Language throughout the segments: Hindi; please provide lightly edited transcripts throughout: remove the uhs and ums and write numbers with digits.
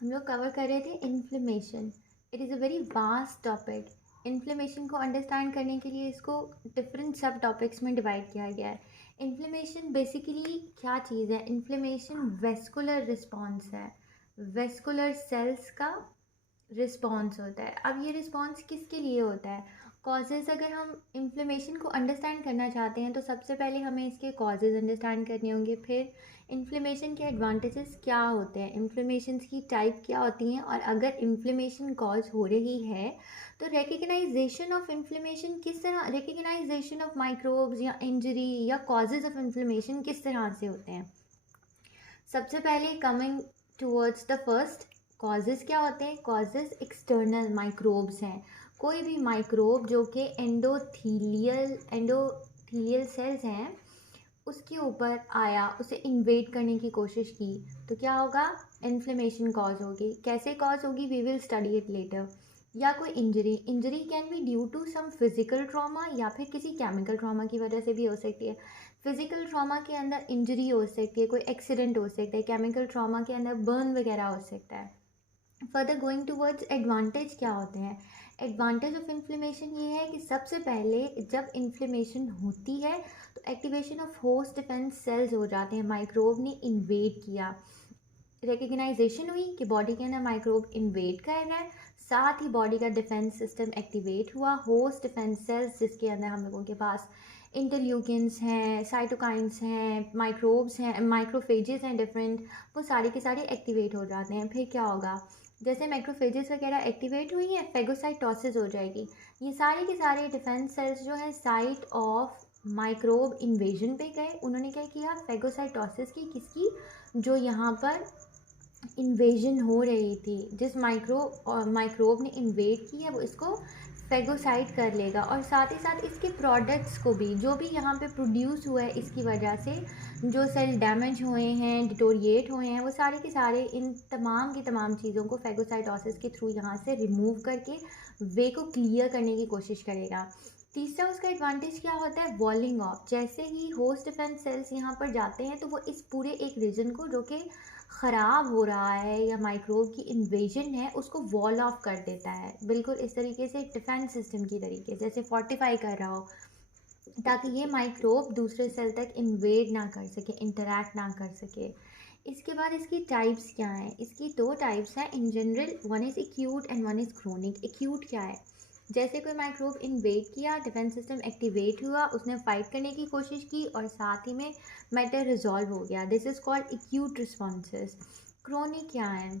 हम लोग कवर कर रहे थे inflammation. It is a very vast topic. Inflammation को अंडरस्टैंड करने के लिए इसको डिफरेंट सब टॉपिक्स में डिवाइड किया गया है। इन्फ्लेमेशन बेसिकली क्या चीज़ है? इन्फ्लेमेशन वेस्कुलर रिस्पॉन्स है, वेस्कुलर सेल्स का रिस्पॉन्स होता है। अब ये रिस्पॉन्स किसके लिए होता है? कॉजेज़। अगर हम इन्फ्लेमेशन को अंडरस्टैंड करना चाहते हैं तो सबसे पहले हमें इसके कॉजेज़ अंडरस्टैंड करने होंगे। फिर इन्फ्लेमेशन के एडवांटेजेस क्या होते हैं, इन्फ्लेमेशंस की टाइप क्या होती हैं, और अगर इन्फ्लेमेशन कॉज हो रही है तो रिकग्नाइजेशन ऑफ इन्फ्लेमेशन किस तरह, रिकग्नाइजेशन ऑफ माइक्रोब्स या इंजरी या कॉजेज़ ऑफ इन्फ्लेमेशन किस तरह से होते हैं। सबसे पहले coming towards the first, causes क्या होते हैं? कॉजेज़ एक्सटर्नल माइक्रोब्स हैं। कोई भी माइक्रोब जो कि एंडोथीलियल सेल्स हैं उसके ऊपर आया, उसे इन्वेड करने की कोशिश की, तो क्या होगा? इन्फ्लेमेशन कॉज होगी। कैसे कॉज होगी? We will study it later. या कोई injury, injury can be due to some physical trauma या फिर किसी केमिकल ट्रॉमा की वजह से भी हो सकती है। फिजिकल ट्रॉमा के अंदर इंजरी हो सकती है, कोई एक्सीडेंट हो सकता है। केमिकल ट्रॉमा के अंदर बर्न वगैरह हो सकता है। फर्दर गोइंग टूवर्ड्स एडवांटेज क्या होते हैं? एडवांटेज ऑफ इन्फ्लेमेशन ये है कि सबसे पहले जब इन्फ्लेमेशन होती है तो activation of host defence sales हो जाते हैं। माइक्रोब ने इन्वेड किया, रिकग्नाइजेशन हुई कि बॉडी के अंदर माइक्रोब इन्वेड कर रहा है, साथ ही बॉडी का डिफेंस सिस्टम एक्टिवेट हुआ। होस्ट डिफेंस सेल्स जिसके अंदर हम लोगों के पास इंटरल्यूकिन्स हैं, साइटोकाइंस हैं, माइक्रोब्स हैं, माइक्रोफेजेस हैं डिफरेंट, वो सारे के सारे एक्टिवेट हो जाते हैं। फिर क्या होगा? जैसे माइक्रोफेजेस वगैरह एक्टिवेट हुई हैं, फेगोसाइटोसिस हो जाएगी। ये सारे के सारे डिफेंस सेल्स जो है साइट ऑफ माइक्रोब इन्वेजन पे गए। उन्होंने क्या किया? फेगोसाइटोसिस की, किसकी? जो यहाँ पर इन्वेजन हो रही थी, जिस माइक्रोब ने इन्वेड की है वो इसको फेगोसाइट कर लेगा, और साथ ही साथ इसके प्रोडक्ट्स को भी, जो भी यहाँ पे प्रोड्यूस हुआ है इसकी वजह से, जो सेल डैमेज हुए हैं, डिटोरिएट हुए हैं, वो सारे के सारे इन तमाम की तमाम चीज़ों को फेगोसाइटोसिस के थ्रू यहाँ से रिमूव करके वे को क्लियर करने की कोशिश करेगा। तीसरा उसका एडवांटेज क्या होता है? वॉलिंग ऑफ। जैसे ही होस्ट डिफेंस सेल्स यहाँ पर जाते हैं तो वो इस पूरे एक रीजन को जो कि ख़राब हो रहा है या माइक्रोब की इन्वेजन है उसको वॉल ऑफ कर देता है, बिल्कुल इस तरीके से डिफेंस सिस्टम की तरीके से, जैसे फोर्टिफाई कर रहा हो, ताकि ये माइक्रोब दूसरे सेल तक इन्वेड ना कर सके, इंटरैक्ट ना कर सके। इसके बाद इसकी टाइप्स क्या हैं? इसकी दो टाइप्स हैं in general, one is acute and one is chronic. Acute क्या है? जैसे कोई माइक्रोब इन्वेड किया, डिफेंस सिस्टम एक्टिवेट हुआ, उसने फाइट करने की कोशिश की और साथ ही में मैटर रिजॉल्व हो गया, this is called acute responses. Chronic क्या है?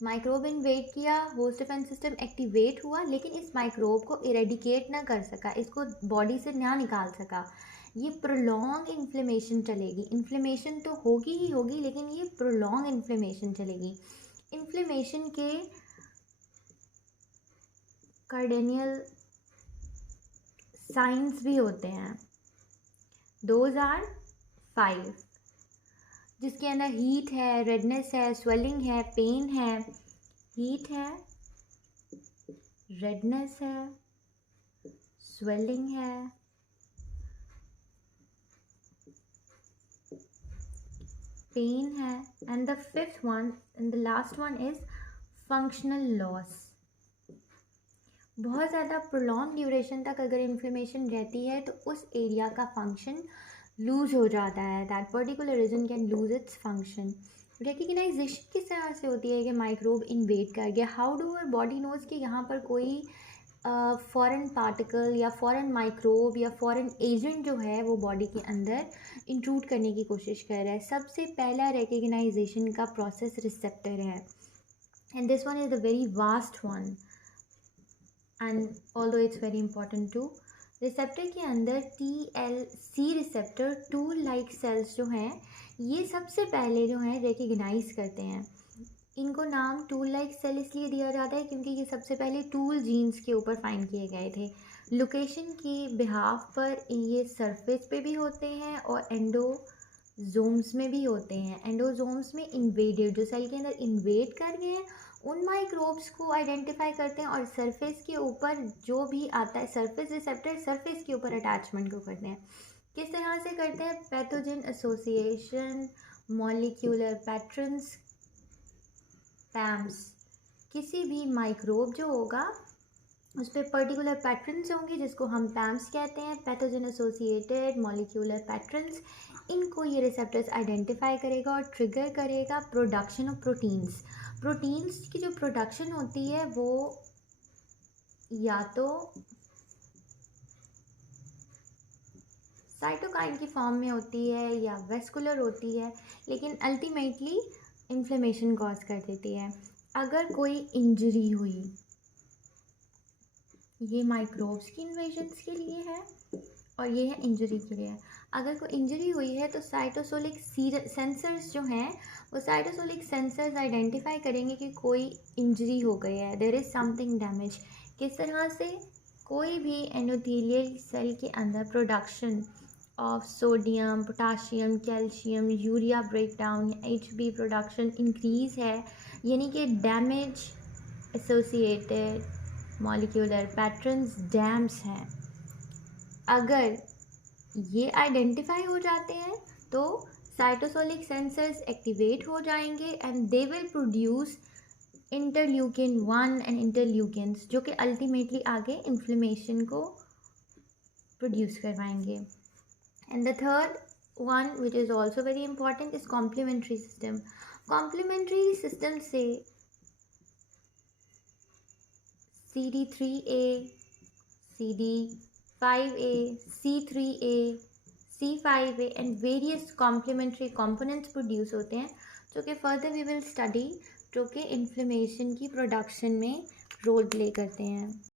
माइक्रोब इन्वेड किया, होस्ट डिफेंस सिस्टम एक्टिवेट हुआ, लेकिन इस माइक्रोब को इरेडिकेट ना कर सका, इसको बॉडी से ना निकाल सका। ये प्रोलॉन्ग इन्फ्लेमेशन चलेगी। इन्फ्लेमेशन तो होगी ही होगी, लेकिन ये प्रोलॉन्ग इन्फ्लेमेशन चलेगी। इन्फ्लेमेशन के कार्डिनल साइंस भी होते हैं, दोज आर 5, जिसके अंदर हीट है, रेडनेस है, स्वेलिंग है, पेन है। हीट है, रेडनेस है, स्वेलिंग है, पेन है, and the fifth one and the last one is functional loss. बहुत ज़्यादा प्रोलॉन्ग ड्यूरेशन तक अगर इन्फ्लेमेशन रहती है तो उस एरिया का फंक्शन लूज हो जाता है, that particular region can lose its function. Recognization किस तरह से होती है कि माइक्रोब इन्वेड कर गया? How do our body knows कि यहाँ पर कोई फॉरेन पार्टिकल या फॉरेन माइक्रोब या फॉरेन एजेंट जो है वो बॉडी के अंदर इंट्रूड करने की कोशिश कर रहा है? सबसे पहला रिकग्नाइजेशन का प्रोसेस रिसेप्टर है, and this one is the very vast one, and although it's very important too. Receptor के अंदर TLC receptor, toll like cells जो हैं, ये सबसे पहले जो हैं रिकग्नाइज करते हैं। इनको नाम टूल लाइक सेल इसलिए दिया जाता है क्योंकि ये सबसे पहले टूल जीन्स के ऊपर फाइंड किए गए थे। लोकेशन की बिहाफ पर ये सरफेस पे भी होते हैं और एंडोजोम्स में भी होते हैं। एंडोजोम्स में इन्वेडेड, जो सेल के अंदर इन्वेड कर गए हैं, उन माइक्रोब्स को आइडेंटिफाई करते हैं, और सरफेस के ऊपर जो भी आता है, सरफेस रिसेप्टर सरफेस के ऊपर अटैचमेंट को करते हैं। किस तरह से करते हैं? पैथोजन एसोसिएशन, मॉलिक्यूलर पैटर्न्स, पैम्स, किसी भी माइक्रोब जो होगा उस पर पर्टिकुलर पैटर्न्स होंगे जिसको हम पैम्स कहते हैं, पैथोजन एसोसिएटेड मॉलिक्यूलर पैटर्न्स। इनको ये रिसेप्टर्स आइडेंटिफाई करेगा और ट्रिगर करेगा प्रोडक्शन ऑफ प्रोटीन्स। प्रोटीन्स की जो प्रोडक्शन होती है वो या तो साइटोकाइन की फॉर्म में होती है या वेस्कुलर होती है, लेकिन अल्टीमेटली इन्फ्लेमेशन कॉज कर देती है। अगर कोई इंजरी हुई, ये माइक्रोब्स की इन्वेजन्स के लिए है और ये है इंजरी के लिए है। अगर कोई इंजरी हुई है तो साइटोसोलिक सेंसर्स जो हैं वो साइटोसोलिक सेंसर्स आइडेंटिफाई करेंगे कि कोई इंजरी हो गई है, देयर इज़ समथिंग डैमेज। किस तरह से? कोई भी एंडोथेलियल सेल के अंदर production of sodium, potassium, calcium, urea breakdown या HB प्रोडक्शन इंक्रीज़ है, यानी कि damage associated molecular patterns dams हैं। अगर ये आइडेंटिफाई हो जाते हैं तो साइटोसोलिक सेंसर्स एक्टिवेट हो जाएंगे and they will produce interleukin 1 and interleukins, जो कि अल्टीमेटली आगे इन्फ्लेमेशन को प्रोड्यूस करवाएंगे। And the third one which is also very important is complementary system. Complementary system से CD3A, CD5A, C3A, C5A and various complementary components produce होते हैं, जो कि further we will study, जो कि inflammation की production में रोल प्ले करते हैं।